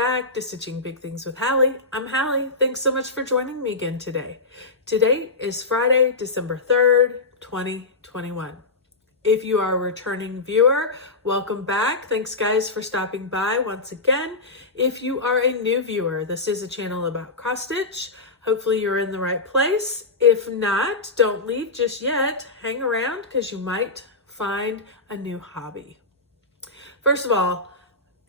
back to Stitching Big Things with Hallie. I'm Hallie. Thanks so much for joining me again today. Today is Friday, December 3rd, 2021. If you are a returning viewer, welcome back. Thanks guys for stopping by once again. If you are a new viewer, this is a channel about cross stitch. Hopefully you're in the right place. If not, don't leave just yet. Hang around because you might find a new hobby. First of all,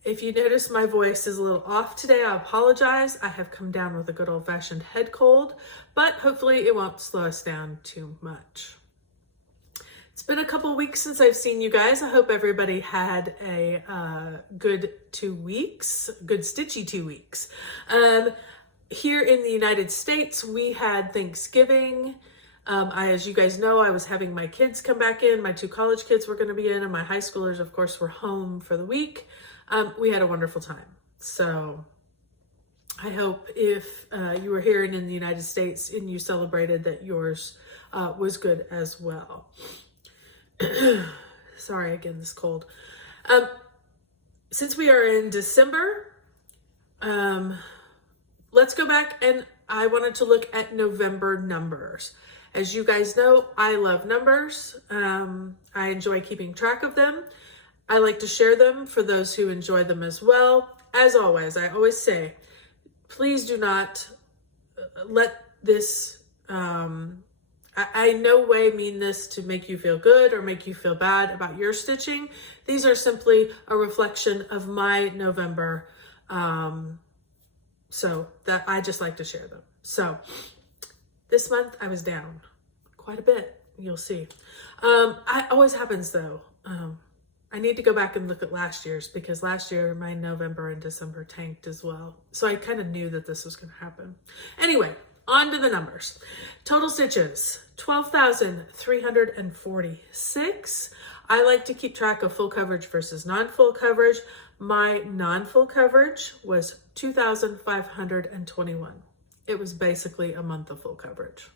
if you notice my voice is a little off today, I apologize. I have come down with a good old-fashioned head cold, but hopefully it won't slow us down too much. It's been a couple weeks since I've seen you guys. I hope everybody had a good 2 weeks, good stitchy 2 weeks. Here in the United States, we had Thanksgiving. As you guys know, I was having my kids come back in. My 2 college kids were going to be in, and my high schoolers, of course, were home for the week. We had a wonderful time. So I hope if you were here and in the United States and you celebrated that yours was good as well. Sorry, again, this cold. Since we are in December, let's go back, and I wanted to look at November numbers. As you guys know, I love numbers. I enjoy keeping track of them. I like to share them for those who enjoy them as well. As always, I always say, please do not let this, I no way mean this to make you feel good or make you feel bad about your stitching. These are simply a reflection of my November. So that I just like to share them. So this month I was down quite a bit. You'll see. It always happens though. I need to go back and look at last year's because last year my November and December tanked as well. So I kind of knew that this was going to happen. Anyway, on to the numbers. Total stitches, 12,346. I like to keep track of full coverage versus non-full coverage. My non-full coverage was 2,521. It was basically a month of full coverage.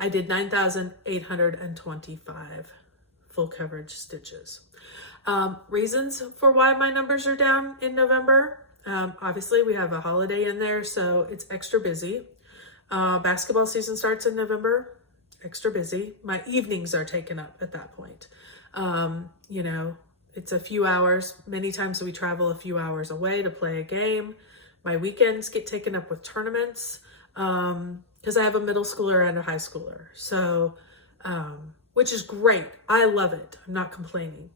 I did 9,825 full coverage stitches. Reasons for why my numbers are down in November. Obviously we have a holiday in there, so it's extra busy. Basketball season starts in November, extra busy. My evenings are taken up at that point. You know, it's a few hours. Many times we travel a few hours away to play a game. My weekends get taken up with tournaments because I have a middle schooler and a high schooler. So, which is great. I love it. I'm not complaining.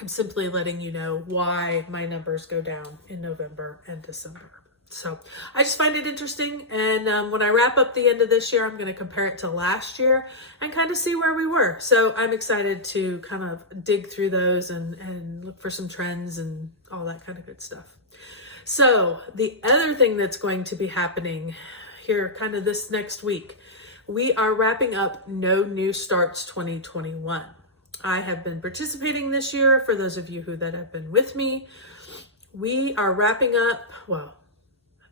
I'm simply letting you know why my numbers go down in November and December. So I just find it interesting. And when I wrap up the end of this year, I'm going to compare it to last year and kind of see where we were. So I'm excited to kind of dig through those and look for some trends and all that kind of good stuff. So the other thing that's going to be happening here kind of this next week, we are wrapping up No New Starts 2021. I have been participating this year. For those of you that have been with me, we are wrapping up, well,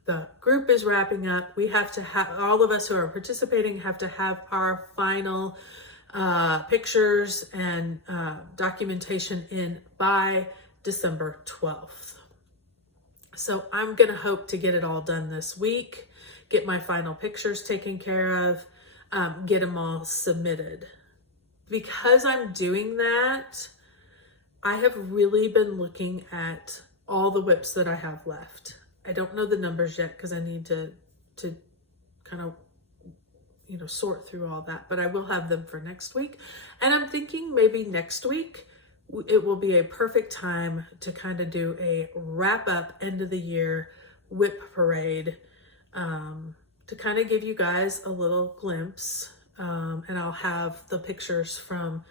the group is wrapping up. We have to have, all of us who are participating have to have our final pictures and documentation in by December 12th. So I'm going to hope to get it all done this week, get my final pictures taken care of, get them all submitted. Because I'm doing that, I have really been looking at all the whips that I have left. I don't know the numbers yet because I need to kind of, you know, sort through all that, but I will have them for next week. And I'm thinking maybe next week, it will be a perfect time to kind of do a wrap up end of the year whip parade to kind of give you guys a little glimpse. And I'll have the pictures from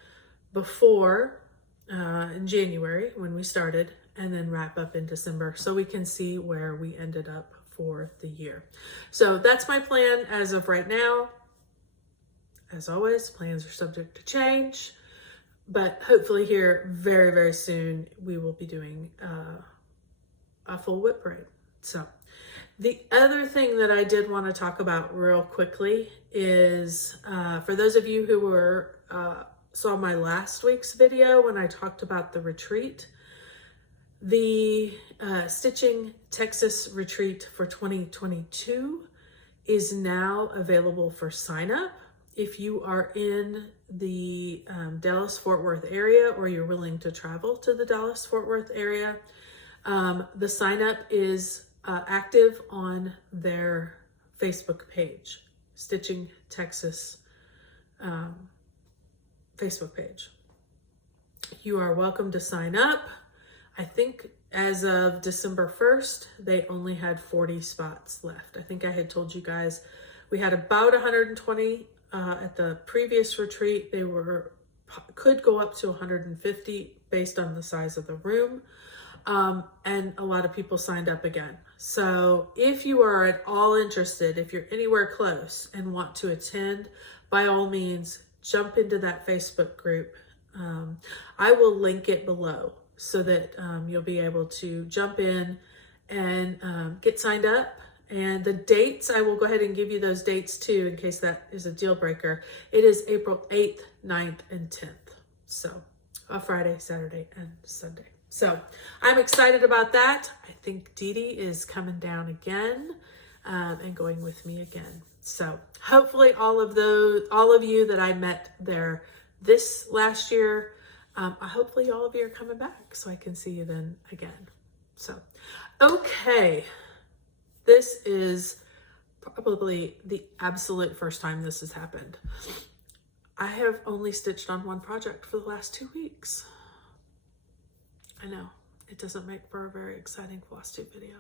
before in January when we started and then wrap up in December so we can see where we ended up for the year. So that's my plan as of right now. As always, plans are subject to change, but hopefully here very, very soon we will be doing a full whip parade. So the other thing that I did want to talk about real quickly is for those of you who saw my last week's video when I talked about the retreat, The Stitching Texas Retreat for 2022 is now available for sign up. If you are in the Dallas-Fort Worth area, or you're willing to travel to the Dallas-Fort Worth area, the sign up is active on their Facebook page, Stitching Texas Facebook page. You are welcome to sign up. I think as of December 1st, they only had 40 spots left. I think I had told you guys we had about 120 at the previous retreat. They could go up to 150 based on the size of the room. And a lot of people signed up again. So if you are at all interested, if you're anywhere close and want to attend, by all means, jump into that Facebook group. I will link it below so that you'll be able to jump in and get signed up. And the dates, I will go ahead and give you those dates too, in case that is a deal breaker. It is April 8th, 9th, and 10th. So a Friday, Saturday, and Sunday. So I'm excited about that. I think Dee Dee is coming down again and going with me again. So hopefully all of you that I met there this last year, hopefully all of you are coming back so I can see you then again. So, okay. This is probably the absolute first time this has happened. I have only stitched on one project for the last 2 weeks. I know, it doesn't make for a very exciting Flosstube video,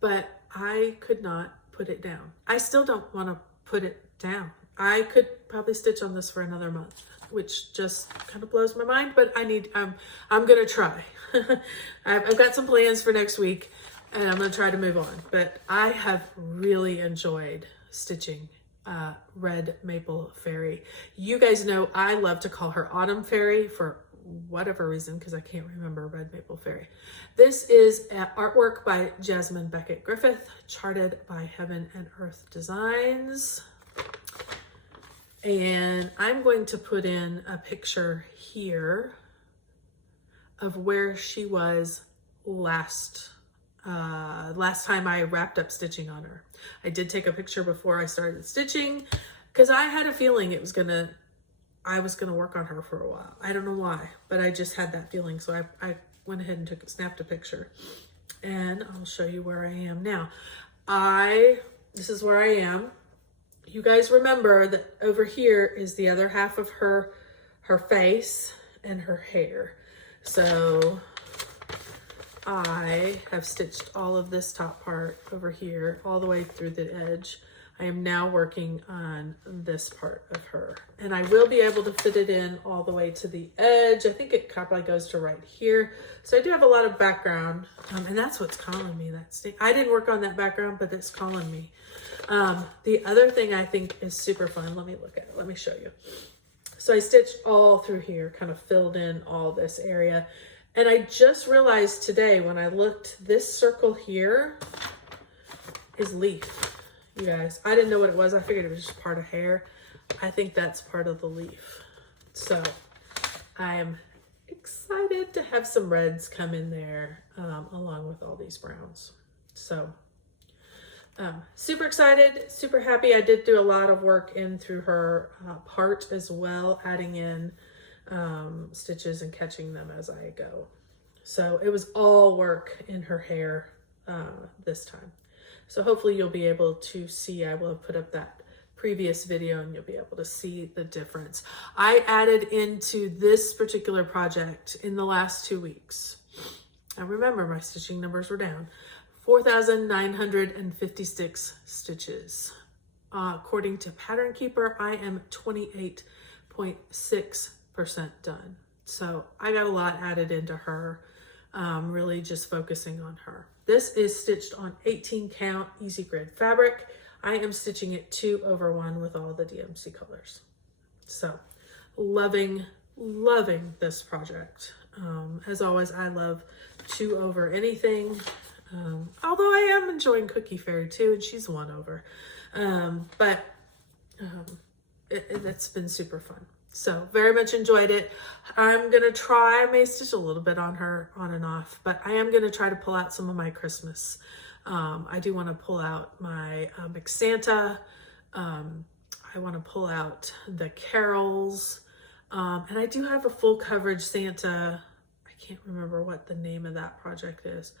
but I could not put it down. I still don't want to put it down. I could probably stitch on this for another month, which just kind of blows my mind, but I'm going to try. I've got some plans for next week and I'm going to try to move on, but I have really enjoyed stitching Red Maple Fairy. You guys know I love to call her Autumn Fairy for whatever reason, because I can't remember Red Maple Fairy. This is artwork by Jasmine Beckett Griffith, charted by Heaven and Earth Designs. And I'm going to put in a picture here of where she was last time I wrapped up stitching on her. I did take a picture before I started stitching because I had a feeling I was gonna work on her for a while. I don't know why, but I just had that feeling. So I went ahead and snapped a picture, and I'll show you where I am now. This is where I am. You guys remember that over here is the other half of her face and her hair. So I have stitched all of this top part over here all the way through the edge. I am now working on this part of her, and I will be able to fit it in all the way to the edge. I think it probably goes to right here. So I do have a lot of background, and that's what's calling me. I didn't work on that background, but it's calling me. The other thing I think is super fun. Let me look at it. Let me show you. So I stitched all through here, kind of filled in all this area. And I just realized today when I looked, this circle here is leaf. You guys, I didn't know what it was. I figured it was just part of hair. I think that's part of the leaf. So I am excited to have some reds come in there along with all these browns. So super excited, super happy. I did do a lot of work in through her part as well, adding in stitches and catching them as I go. So it was all work in her hair this time. So hopefully you'll be able to see, I will have put up that previous video and you'll be able to see the difference. I added into this particular project in the last 2 weeks. I remember my stitching numbers were down. 4,956 stitches. According to Pattern Keeper, I am 28.6% done. So I got a lot added into her, really just focusing on her. This is stitched on 18 count easy grid fabric. I am stitching it 2/1 with all the DMC colors. So loving this project. As always, I love 2 anything. Although I am enjoying Cookie Fairy too, and she's 1 over. It's been super fun. So very much enjoyed it. I'm going to try, I may stitch a little bit on her on and off, but I am going to try to pull out some of my Christmas. I do want to pull out my Big Santa. I want to pull out the carols. And I do have a full coverage Santa. I can't remember what the name of that project is,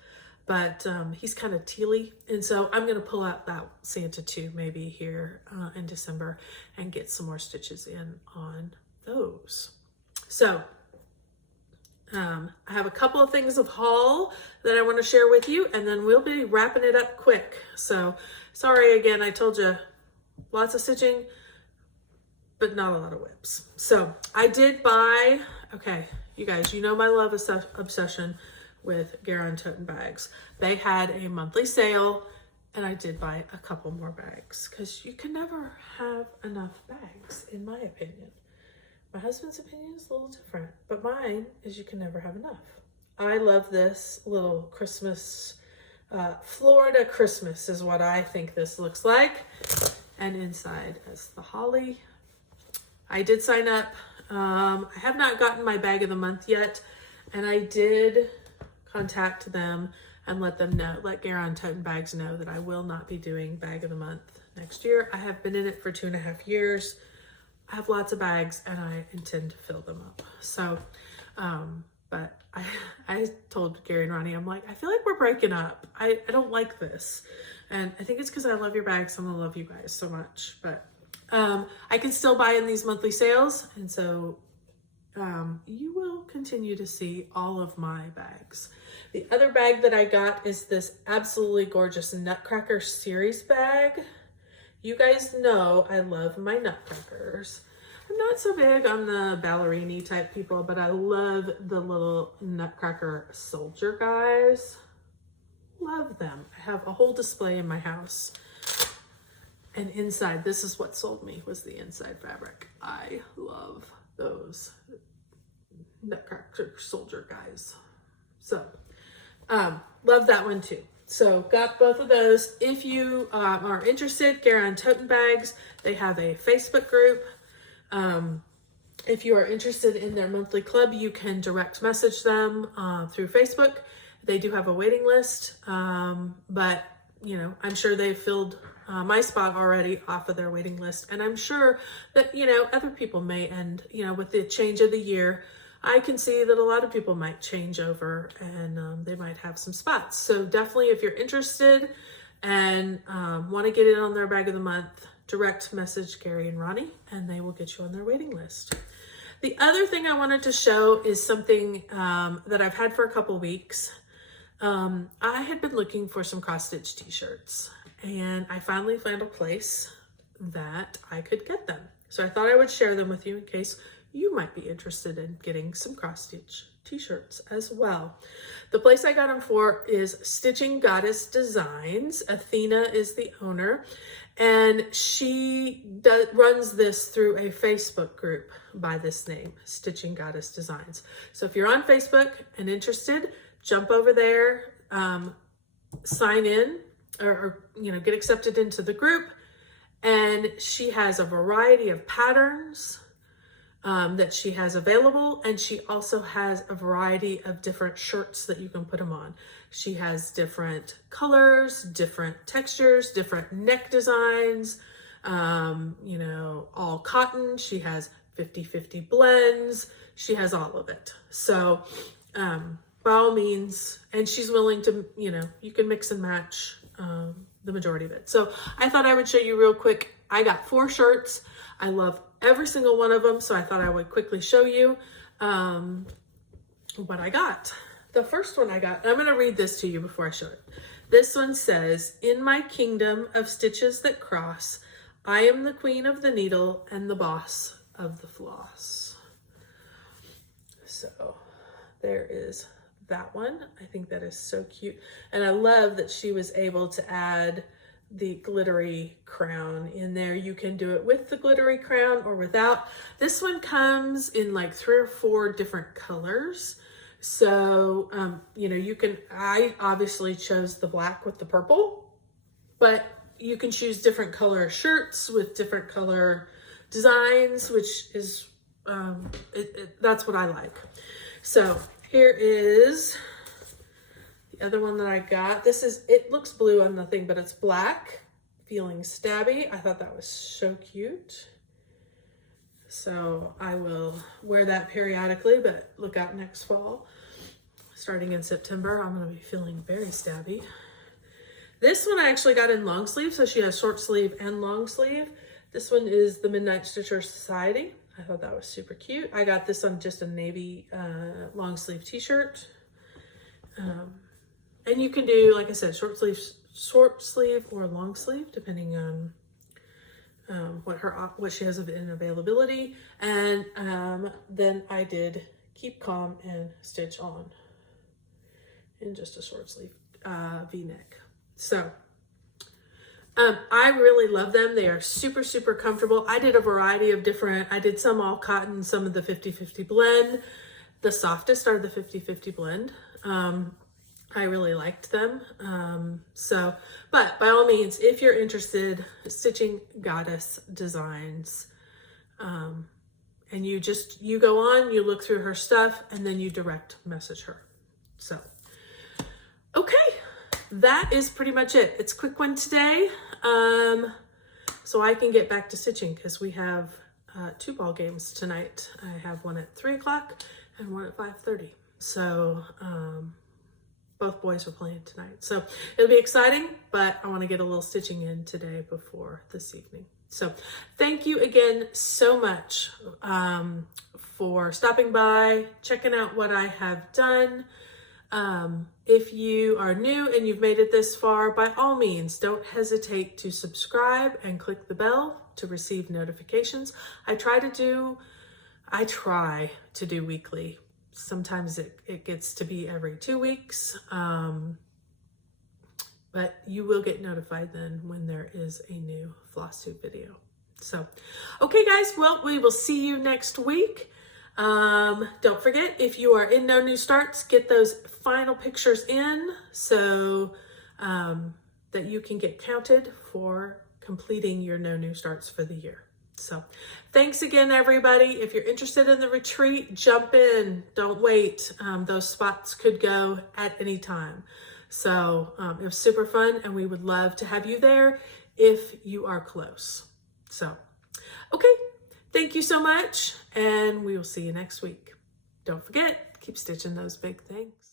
but he's kind of tealy. And so I'm going to pull out that Santa too, maybe here in December, and get some more stitches in on those. So I have a couple of things of haul that I want to share with you, and then we'll be wrapping it up quick. So sorry again, I told you lots of stitching, but not a lot of whips. So I did buy, okay, you guys, you know my love obsession with Garin tote bags. They had a monthly sale, and I did buy a couple more bags because you can never have enough bags, in my opinion. My husband's opinion is a little different, but mine is you can never have enough. I love this little Christmas, Florida Christmas is what I think this looks like. And inside is the holly. I did sign up. I have not gotten my bag of the month yet, and I did contact them and let Garin Tote Bags know that I will not be doing bag of the month next year. I have been in it for 2.5 years. I have lots of bags and I intend to fill them up. So, but I told Gary and Ronnie, I'm like, I feel like we're breaking up. I don't like this. And I think it's because I love your bags. I'm gonna love you guys so much, but I can still buy in these monthly sales. And so you will continue to see all of my bags. The other bag that I got is this absolutely gorgeous Nutcracker series bag. You guys know I love my nutcrackers. I'm not so big on the ballerini type people, but I love the little Nutcracker soldier guys. Love them. I have a whole display in my house. And inside, this is what sold me, was the inside fabric. I love those Nutcracker soldier guys. So, love that one too. So got both of those. If you are interested, Garin Tote Bags, they have a Facebook group. If you are interested in their monthly club, you can direct message them through Facebook. They do have a waiting list, but you know, I'm sure they've filled my spot already off of their waiting list. And I'm sure that, you know, other people may, and you know, with the change of the year, I can see that a lot of people might change over and they might have some spots. So definitely, if you're interested and want to get in on their bag of the month, direct message Gary and Ronnie and they will get you on their waiting list. The other thing I wanted to show is something that I've had for a couple weeks. I had been looking for some cross-stitch t-shirts and I finally found a place that I could get them. So I thought I would share them with you in case you might be interested in getting some cross-stitch t-shirts as well. The place I got them for is Stitching Goddess Designs. Athena is the owner, and she runs this through a Facebook group by this name, Stitching Goddess Designs. So if you're on Facebook and interested, jump over there, sign in, or you know, get accepted into the group, and she has a variety of patterns that she has available, and she also has a variety of different shirts that you can put them on. She has different colors, different textures, different neck designs, you know, all cotton. She has 50-50 blends. She has all of it. So by all means, and she's willing to, you know, you can mix and match the majority of it. So I thought I would show you real quick. I got 4 shirts. I love every single one of them, so I thought I would quickly show you what I got. The first one I got, I'm going to read this to you before I show it. This one says, "In my kingdom of stitches that cross, I am the queen of the needle and the boss of the floss." So there is that one. I think that is so cute. And I love that she was able to add the glittery crown in there. You can do it with the glittery crown or without. This one comes in like 3 or 4 different colors. So, you know, you can, I obviously chose the black with the purple, but you can choose different color shirts with different color designs, which is that's what I like. So here is the other one that I got. It looks blue on the thing, but it's black, feeling stabby. I thought that was so cute. So I will wear that periodically, but look out next fall. Starting in September, I'm gonna be feeling very stabby. This one I actually got in long sleeve, so she has short sleeve and long sleeve. This one is the Midnight Stitcher Society. I thought that was super cute. I got this on just a navy long sleeve t-shirt. And you can do, like I said, short sleeve or long sleeve, depending on what she has in availability. And then I did keep calm and stitch on in just a short sleeve v-neck. So I really love them. They are super, super comfortable. I did a variety of different, I did some all cotton, some of the 50-50 blend. The softest are the 50-50 blend. I really liked them. But by all means, if you're interested, stitching Goddess designs, and you go on, you look through her stuff, and then you direct message her. So, okay, that is pretty much it. It's a quick one today. So I can get back to stitching because we have 2 ball games tonight. I have one at 3 o'clock and one at 5:30. So, both boys are playing tonight. So it'll be exciting, but I want to get a little stitching in today before this evening. So thank you again so much for stopping by, checking out what I have done. If you are new and you've made it this far, by all means, don't hesitate to subscribe and click the bell to receive notifications. I try to do weekly. Sometimes it gets to be every 2 weeks, but you will get notified then when there is a new Flosstube video. So, okay guys, well, we will see you next week. Don't forget, if you are in No New Starts, get those final pictures in so that you can get counted for completing your No New Starts for the year. So thanks again, everybody. If you're interested in the retreat, jump in. Don't wait. Those spots could go at any time. So it was super fun, and we would love to have you there if you are close. So, okay. Thank you so much, and we will see you next week. Don't forget, keep stitching those big things.